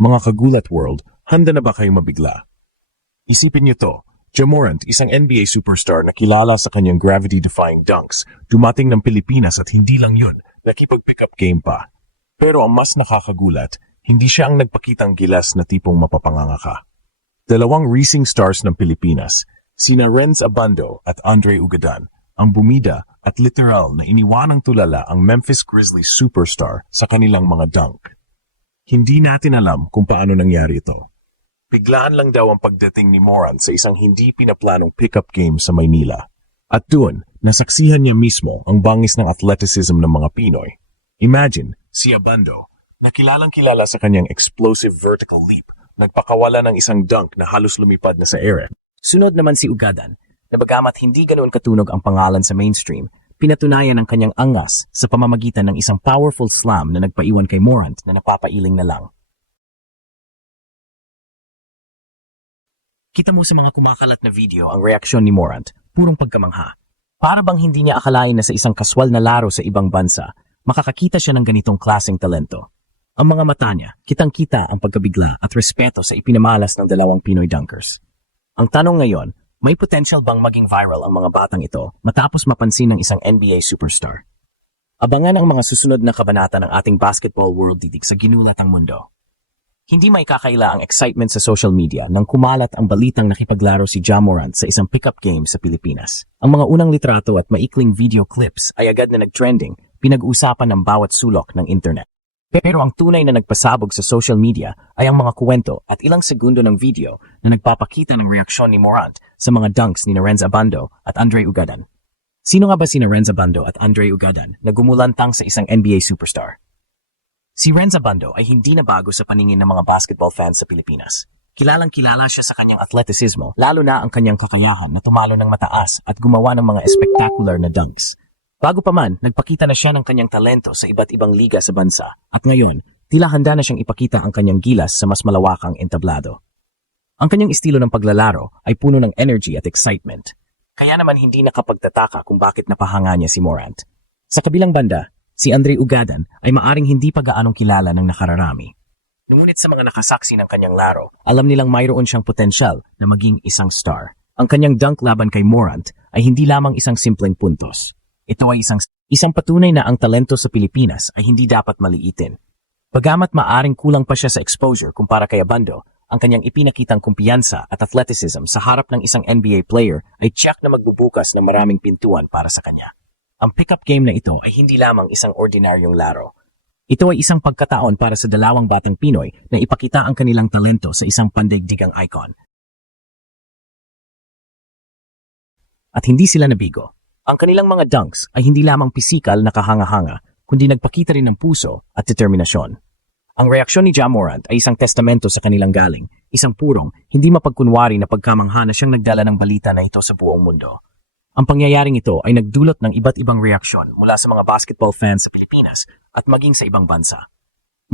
Mga kagulat world, handa na ba kayong mabigla? Isipin niyo to, Ja Morant, isang NBA superstar na kilala sa kanyang gravity-defying dunks, dumating ng Pilipinas at hindi lang yun, nakipag-pick-up game pa. Pero ang mas nakakagulat, hindi siya ang nagpakitang gilas na tipong mapapanganga. Dalawang rising stars ng Pilipinas, sina Renz Abando at Andre Ugadan, ang bumida at literal na iniwanang tulala ang Memphis Grizzlies superstar sa kanilang mga dunk. Hindi natin alam kung paano nangyari ito. Biglaan lang daw ang pagdating ni Morant sa isang hindi pinaplanong pick-up game sa Maynila. At doon, nasaksihan niya mismo ang bangis ng athleticism ng mga Pinoy. Imagine, si Abando, na kilalang-kilala sa kanyang explosive vertical leap, nagpakawala ng isang dunk na halos lumipad na sa ere. Sunod naman si Ugadan, na bagamat hindi ganoon katunog ang pangalan sa mainstream, pinatunayan ang kanyang angas sa pamamagitan ng isang powerful slam na nagpaiwan kay Morant na napapailing na lang. Kita mo sa mga kumakalat na video ang reaksyon ni Morant, purong pagkamangha. Para bang hindi niya akalain na sa isang kaswal na laro sa ibang bansa, makakakita siya ng ganitong klaseng talento. Ang mga mata niya, kitang-kita ang pagkabigla at respeto sa ipinamalas ng dalawang Pinoy dunkers. Ang tanong ngayon, may potential bang maging viral ang mga batang ito matapos mapansin ng isang NBA superstar? Abangan ang mga susunod na kabanata ng ating basketball world didig sa ginulatang mundo. Hindi may kakaila ang excitement sa social media nang kumalat ang balitang nakipaglaro si Ja Morant sa isang pickup game sa Pilipinas. Ang mga unang litrato at maikling video clips ay agad na nag-trending, pinag-usapan ng bawat sulok ng internet. Pero ang tunay na nagpasabog sa social media ay ang mga kwento at ilang segundo ng video na nagpapakita ng reaksyon ni Morant sa mga dunks ni Renz Abando at Andre Ugadan. Sino nga ba si Renz Abando at Andre Ugadan na gumulantang sa isang NBA superstar? Si Renz Abando ay hindi na bago sa paningin ng mga basketball fans sa Pilipinas. Kilalang-kilala siya sa kanyang atletisismo, lalo na ang kanyang kakayahan na tumalo ng mataas at gumawa ng mga spectacular na dunks. Bago pa man, nagpakita na siya ng kanyang talento sa iba't ibang liga sa bansa at ngayon, tila handa na siyang ipakita ang kanyang gilas sa mas malawakang entablado. Ang kanyang estilo ng paglalaro ay puno ng energy at excitement. Kaya naman hindi nakapagtataka kung bakit napahanga niya si Morant. Sa kabilang banda, si Andre Ugadan ay maaring hindi pa gaanong kilala ng nakararami. Ngunit sa mga nakasaksi ng kanyang laro, alam nilang mayroon siyang potensyal na maging isang star. Ang kanyang dunk laban kay Morant ay hindi lamang isang simpleng puntos. Ito ay isang patunay na ang talento sa Pilipinas ay hindi dapat maliitin. Bagamat maaring kulang pa siya sa exposure kumpara kay Abando, ang kanyang ipinakitang kumpiyansa at athleticism sa harap ng isang NBA player ay tiyak na magbubukas ng maraming pintuan para sa kanya. Ang pickup game na ito ay hindi lamang isang ordinaryong laro. Ito ay isang pagkataon para sa dalawang batang Pinoy na ipakita ang kanilang talento sa isang pandaigdigang icon. At hindi sila nabigo. Ang kanilang mga dunks ay hindi lamang pisikal na kahanga-hanga, kundi nagpakita rin ng puso at determinasyon. Ang reaksyon ni Ja Morant ay isang testamento sa kanilang galing, isang purong, hindi mapagkunwari na pagkamangha na siyang nagdala ng balita na ito sa buong mundo. Ang pangyayaring ito ay nagdulot ng iba't ibang reaksyon mula sa mga basketball fans sa Pilipinas at maging sa ibang bansa.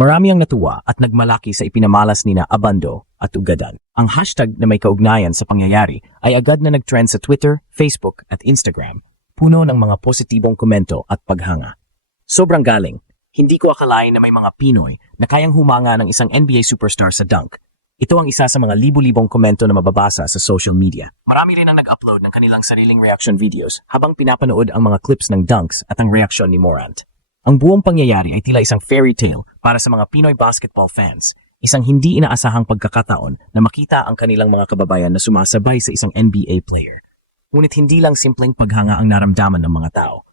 Marami ang natuwa at nagmalaki sa ipinamalas nina Abando at Ugadan. Ang hashtag na may kaugnayan sa pangyayari ay agad na nag-trend sa Twitter, Facebook at Instagram, puno ng mga positibong komento at paghanga. Sobrang galing, hindi ko akalain na may mga Pinoy na kayang humanga ng isang NBA superstar sa dunk. Ito ang isa sa mga libu-libong komento na mababasa sa social media. Marami rin ang nag-upload ng kanilang sariling reaction videos habang pinapanood ang mga clips ng dunks at ang reaksyon ni Morant. Ang buong pangyayari ay tila isang fairy tale para sa mga Pinoy basketball fans, isang hindi inaasahang pagkakataon na makita ang kanilang mga kababayan na sumasabay sa isang NBA player. Ngunit hindi lang simpleng paghanga ang naramdaman ng mga tao.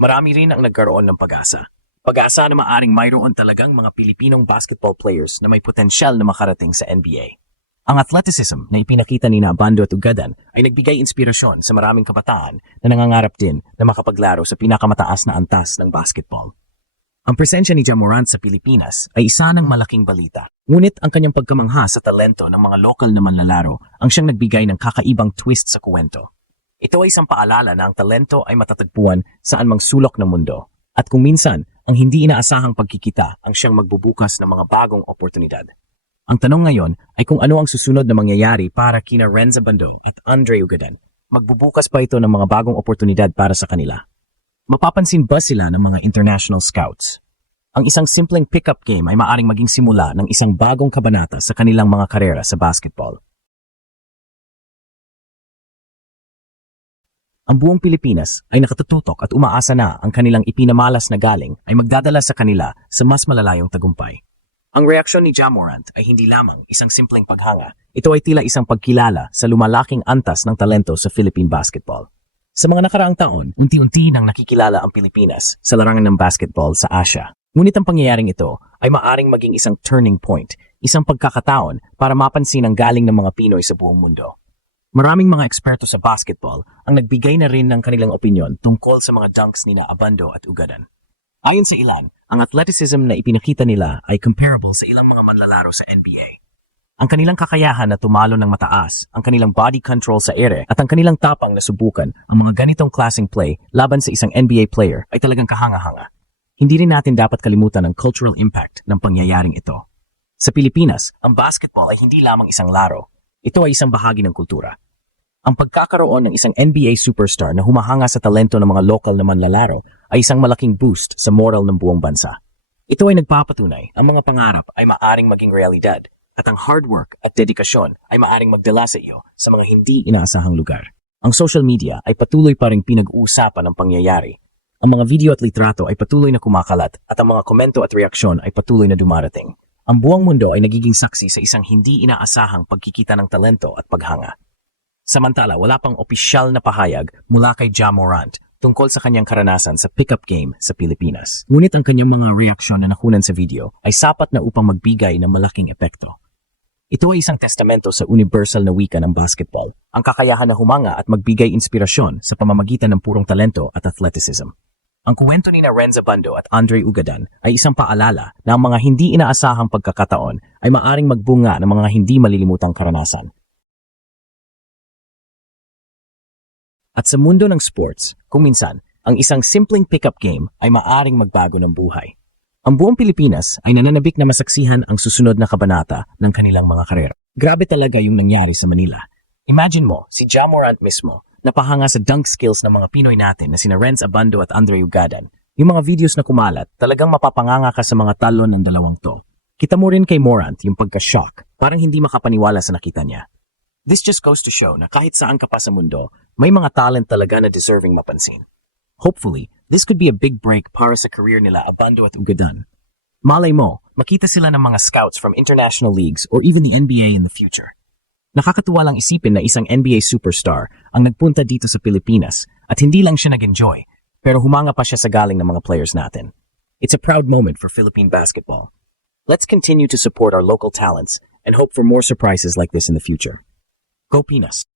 Marami rin ang nagkaroon ng pag-asa. Pag-asa na maaring mayroon talagang mga Pilipinong basketball players na may potensyal na makarating sa NBA. Ang athleticism na ipinakita ni Abando at Ugadan ay nagbigay inspirasyon sa maraming kabataan na nangangarap din na makapaglaro sa pinakamataas na antas ng basketball. Ang presensya ni Ja Morant sa Pilipinas ay isa ng malaking balita. Ngunit ang kanyang pagkamangha sa talento ng mga lokal na manlalaro ang siyang nagbigay ng kakaibang twist sa kuwento. Ito ay isang paalala na ang talento ay matatagpuan saan mang sulok ng mundo. At kung minsan, ang hindi inaasahang pagkikita ang siyang magbubukas ng mga bagong oportunidad. Ang tanong ngayon ay kung ano ang susunod na mangyayari para kina Renz Abando at Andre Ugadan. Magbubukas pa ito ng mga bagong oportunidad para sa kanila. Mapapansin ba sila ng mga international scouts? Ang isang simpleng pick-up game ay maaring maging simula ng isang bagong kabanata sa kanilang mga karera sa basketball. Ang buong Pilipinas ay nakatututok at umaasa na ang kanilang ipinamalas na galing ay magdadala sa kanila sa mas malalayong tagumpay. Ang reaksyon ni Ja Morant ay hindi lamang isang simpleng paghanga. Ito ay tila isang pagkilala sa lumalaking antas ng talento sa Philippine basketball. Sa mga nakaraang taon, unti-unti nang nakikilala ang Pilipinas sa larangan ng basketball sa Asia. Ngunit ang pangyayaring ito ay maaring maging isang turning point, isang pagkakataon para mapansin ang galing ng mga Pinoy sa buong mundo. Maraming mga eksperto sa basketball ang nagbigay na rin ng kanilang opinyon tungkol sa mga dunks nina Abando at Ugadan. Ayon sa ilan, ang athleticism na ipinakita nila ay comparable sa ilang mga manlalaro sa NBA. Ang kanilang kakayahan na tumalo ng mataas, ang kanilang body control sa ere, at ang kanilang tapang na subukan ang mga ganitong klaseng play laban sa isang NBA player ay talagang kahanga-hanga. Hindi rin natin dapat kalimutan ang cultural impact ng pangyayaring ito. Sa Pilipinas, ang basketball ay hindi lamang isang laro. Ito ay isang bahagi ng kultura. Ang pagkakaroon ng isang NBA superstar na humahanga sa talento ng mga lokal na manlalaro ay isang malaking boost sa moral ng buong bansa. Ito ay nagpapatunay ang mga pangarap ay maaring maging realidad at ang hard work at dedikasyon ay maaring magdala sa iyo sa mga hindi inaasahang lugar. Ang social media ay patuloy pa ring pinag-uusapan ng pangyayari. Ang mga video at litrato ay patuloy na kumakalat at ang mga komento at reaksyon ay patuloy na dumarating. Ang buong mundo ay nagiging saksi sa isang hindi inaasahang pagkikita ng talento at paghanga. Samantala, wala pang opisyal na pahayag mula kay Ja Morant tungkol sa kanyang karanasan sa pickup game sa Pilipinas. Ngunit ang kanyang mga reaksyon na nakunan sa video ay sapat na upang magbigay ng malaking epekto. Ito ay isang testamento sa universal na wika ng basketball, ang kakayahan na humanga at magbigay inspirasyon sa pamamagitan ng purong talento at athleticism. Ang kwento ni Renz Abando at Andre Ugadan ay isang paalala na ang mga hindi inaasahang pagkakataon ay maaring magbunga ng mga hindi malilimutang karanasan. At sa mundo ng sports, kung minsan, ang isang simpleng pickup game ay maaring magbago ng buhay. Ang buong Pilipinas ay nananabik na masaksihan ang susunod na kabanata ng kanilang mga karera. Grabe talaga yung nangyari sa Manila. Imagine mo, si Ja Morant mismo, napahanga sa dunk skills ng mga Pinoy natin na sina Renz Abando at Andre Ugadan. Yung mga videos na kumalat, talagang mapapanganga ka sa mga talon ng dalawang to. Kita mo rin kay Morant yung pagka-shock, parang hindi makapaniwala sa nakita niya. This just goes to show na kahit saan ka pa sa mundo, may mga talent talaga na deserving mapansin. Hopefully, this could be a big break para sa career nila Abando at Ugadan. Malay mo, makita sila ng mga scouts from international leagues or even the NBA in the future. Nakakatuwa lang isipin na isang NBA superstar ang nagpunta dito sa Pilipinas at hindi lang siya nag-enjoy, pero humanga pa siya sa galing ng mga players natin. It's a proud moment for Philippine basketball. Let's continue to support our local talents and hope for more surprises like this in the future. Go Pinas!